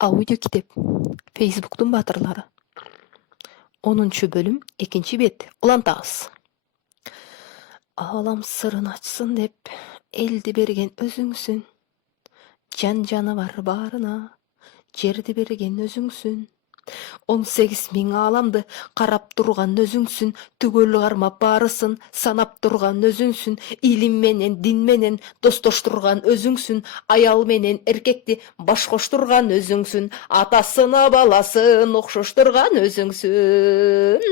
Audio kitep. Facebook'tun batırları. 10. bölüm 2. bet. Ulantağız. Ağlam sırrın açsın dep, eldi bergen özüңsün. Can canavar barına, жерди берген өзүңсүн. 18.000 аламды карап турган өзүңсүн, түгөл кармап барысын санап турган өзүңсүн, илим менен дин менен достоштурган өзүңсүн, аял менен эркекти баш коштурган өзүңсүн, атасына баласын окшоштурган өзүңсүн.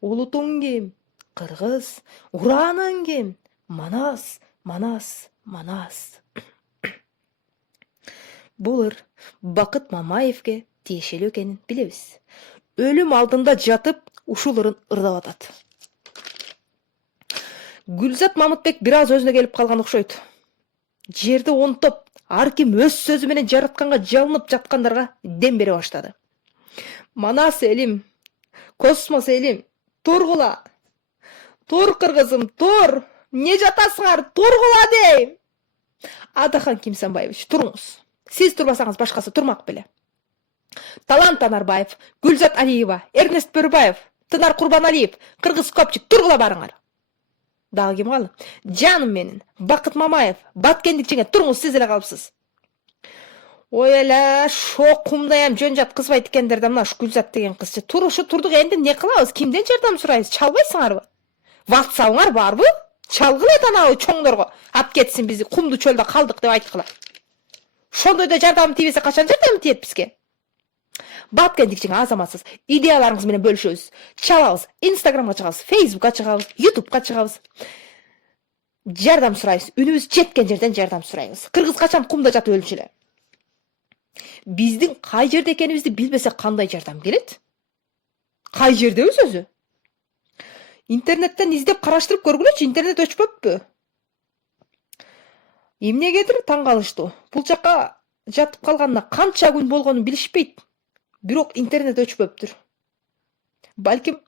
Улутуң ким? Кыргыз. Ураның ким? Манас, Манас, Манас. Бул ыр Бакыт Мамаевге тиешелүү экенин билебиз. Өлүм алдында жатып, ушул ырын ырдап атат. Гүлзат Мамытбек бир аз өзүнө келип калган окшойт. Жерди онтоп, ар ким өз сөзү менен жаратканга жалынып жаткандарга дем бере баштады. Манас элим, космос элим, тургула. Тур кыргызым, тур. Не жатасыңар, тургула дейм. Адахан Кимсанбаевич, туруңуз. Сиз турбасаңыз башкасы турмак беле. Талант Танарбаев, Гүлзат Алиева, Эрнест Бөрбаев, Тынар Курбаналиев, Кыргыз Көпчүк, тургула барыңар. Дагы ким калды? Жаным менин, Бакыт Мамаев, Баткендик жеңе, туруңуз, сиз эле калыпсыз. Ой эле, шо кумдаям жөн жат кызбайт экендер да, мына Гүлзат деген кызчы. Турушу турдук, энди не кылабыз? Кимден жардам сурайбыз? Чалбайсыңарбы? WhatsApp'ыңар барбы? Чалгыла танабы чоңдорго. Ап кетсин бизди, кумду чөлдө калдык деп айткыла. Шондойдо жардам тийбесе качан жардам тиет бизге? Баткендик жеңе азаматсыз, идеяларыңыз менен бөлүшөбүз. Чалабыз, Instagramга чыгабыз, Facebookка чыгабыз, YouTube'га чыгабыз. Жардам сурайбыз, үнүбүз жеткен жерден жардам сурайбыз. Кыргыз качан кумда жатып өлчү эле. Биздин кай жерде экенибизди билбесе кандай жардам келет? Кай жердебиз өзү? Интернеттен издеп караштырып көргүлөчү, интернет өчпөппү? Эмнегедир таң калыштуу. Бул жакка жатып калганына канча күн болгонун билишпейт. Бирок интернет өчпөптүр. Балким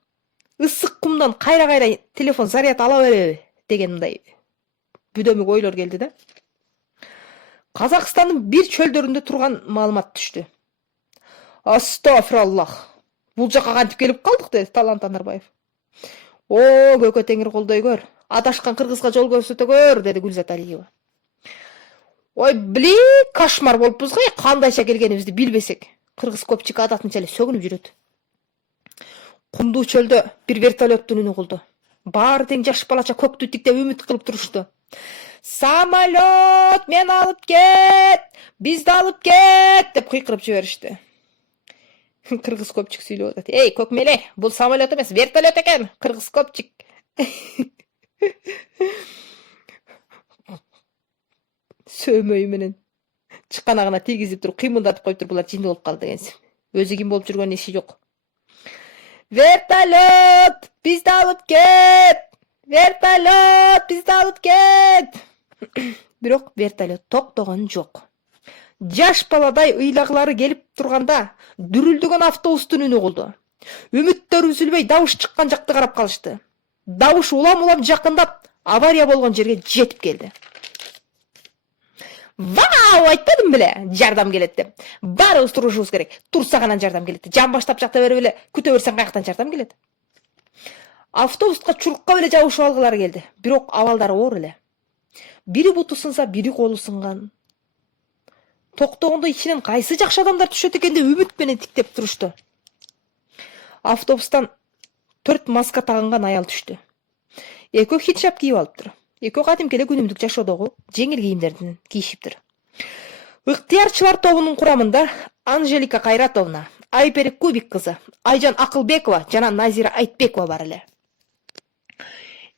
ысык кумдан кайра-кайра телефон заряд ала береби деген мындай бүдөмүк ойлор келди да. Казакстандын бир чөлдөрүндө турган маалымат түштү. Астафираллах. Бул жакка кантип келип калдык деди Талант Танарбаев. О, көкө теңир колдой көр. Адашкан кыргызга жол көрсөтө көр, деди Гүлзат Алиева. Ой, бли, кошмар болуппуз го, кандайча келгенибизди билбесек. Кыргыз көпчүк адатынча эле сөгүнүп жүрөт. Кумдуу чөлдө бир вертолеттун үнү кулду. Баары тең жаш балача көктү тиктеп үмүт кылып турушту. Самолет, мени алып кет, бизди алып кет деп кыйкырып жиберишти. Кыргыз көпчүк сүйлөп атат. Эй, көкмеле, бул самолет эмес, вертолет экен, кыргыз көпчүк. Сөмөй менен чыканагына тийгизип туруп кыймылдатып коюп туруп булар жинди болуп калды дегенсип. Өзү ким болуп жүргөн иши жок. Вертолет, бизди алып кет! Вертолет, бизди алып кет! Бирок вертолет токтогон жок. Жаш баладай ыйлагылары келип турганда дүрүлдөгөн автобустун үнү кулду. Үмүттөр үзүлбөй дабыш чыккан жакты карап калышты. Дабыш улам жакындап, авария болгон жерге жетип келди. Вау, айтпадым беле, жардам келет деп. Баарыбыз турушубуз керек. Турсак анан жардам келет. Жан баштап жакта берип эле күтө берсең каяктан жардам келет? Автобуска чурукка беле жабышып алгылары келди. Бирок абалдары оор эле. Бири буту сынса, бири колу сынган. Токтогондо ичинен кайсы жакшы адамдар түшөт экен деп үмүт менен тиктеп турушту. Автобустан 4 маска тагынган аял түштү. Экөө хиджаб кийип алыптыр. Экөө кадимки эле күнүмдүк жашоодогу жеңил кийимдердин кийишиптир. Ыктыярчылар тобунун курамында Анжелика Кайратовна, Айперик Кубик кызы, Айжан Акылбекова жана Назира Айтбекова бар эле.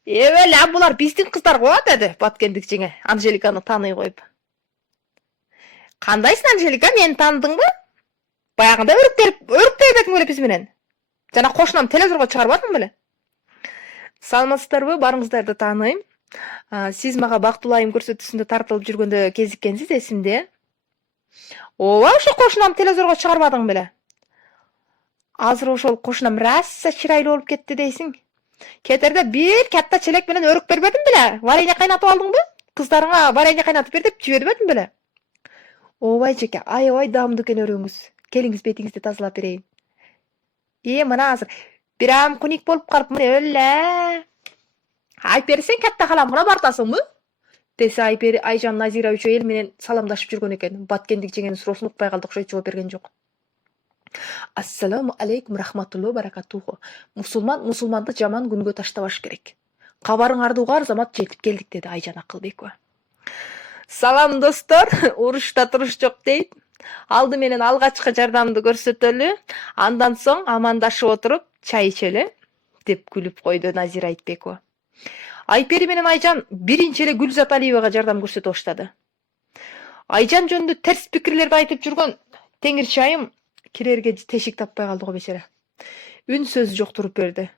Эбеле, булар биздин кыздар го, деди Баткендик жеңе Анжеликаны тааный коюп. Кандайсың Анжелика, мени таандыңбы? Баягында өрүктөй бетиң беле биз менен. Жана кошунам телевизорго чыгарбадың беле? Саламатсыздарбы? Барыңыздарды тааныйм. Сиз мага Бактылуу айым көрсөтүүсүндө тартылып жүргөндө кезиккенсиз, эсимде. Ооба, ошо кошунам телевизорго чыгарбадың беле? Азыр ошол кошунам раса чырайлуу болуп кетти дейсиң. Кетерде бир катта челек менен өрүк бербедим беле? Варенье кайнатып алдыңбы? Kızlarına varayla kaynatып bер деп жибербедим беле. Ооба эжеке, аябай даамдуу экен өрөөңүз. Келиңиз бетиңизди тазалап берейин. Мына азыр бир ам куник болуп калып мына эле. Айпери сен катта халамына бартасыңбы? Десе Айпери Айжан Назира үчөө эл менен саламдашып жүргөн экен. Баткендик жеңенин суроосун укпай калды окшойт, жооп берген жок. Ассаламу алейкум рахматуллахи баракатуху. Мусулманды жаман күнгө таштабаш керек. Кабарыңарды угар замат жетип келдик, деди Айжан Акылбекова. Салам достор, урушта туруш жок дейт. Алды менен алгачкы жардамды көрсөтөлү, андан соң амандашып отуруп чай ичели, деп күлүп койду Назира Айтбекова. Айпери менен Айжан биринчи эле Гүлзат Алиевага жардам көрсөтө баштады. Айжан жөнүндө терс пикирлерди айтып жүргөн теңирчи айым кирерге тешик таппай калды го бечара. Үн сөзү жок туруп берди.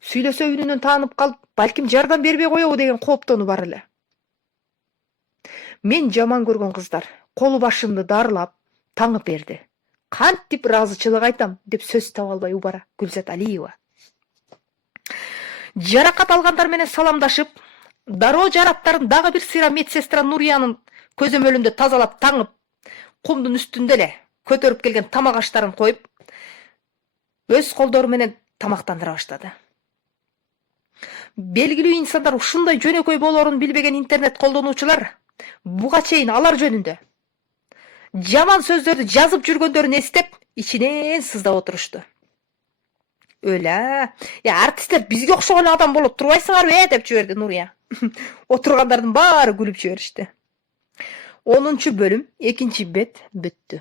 Сүйлөсө үнүнөн таанып калып, балким жардам бербей коебу деген кооптону бар эле. Мен жаман көргөн кыздар колу башымды дарылап, таңып берди. Кантип ыраазычылык айтам деп сөз таба албай убара Гүлзат Алиева. Жаракат алгандар менен саламдашып, дароо жараттарын дагы бир сыйра медсестра Нуриянын көзөмөлүндө тазалап таңып, кумдун үстүндө эле көтөрүп келген тамак аштарын коюп, өз колдору менен тамактандыра баштады. Белгилүү инсандар ушундай жөнөкөй болоорун билбеген интернет колдонуучулар буга чейин алар жөнүндө жаман сөздөрдү жазып жүргөндөрүн эстеп, ичинен сыздап отурушту. Өлө, артисттер бизге окшогон адам болуп турбайсыңарбы деп жиберди Нурия. Отургандардын баары күлүп жиберишти. 10-бөлүм 2-бет бүттү.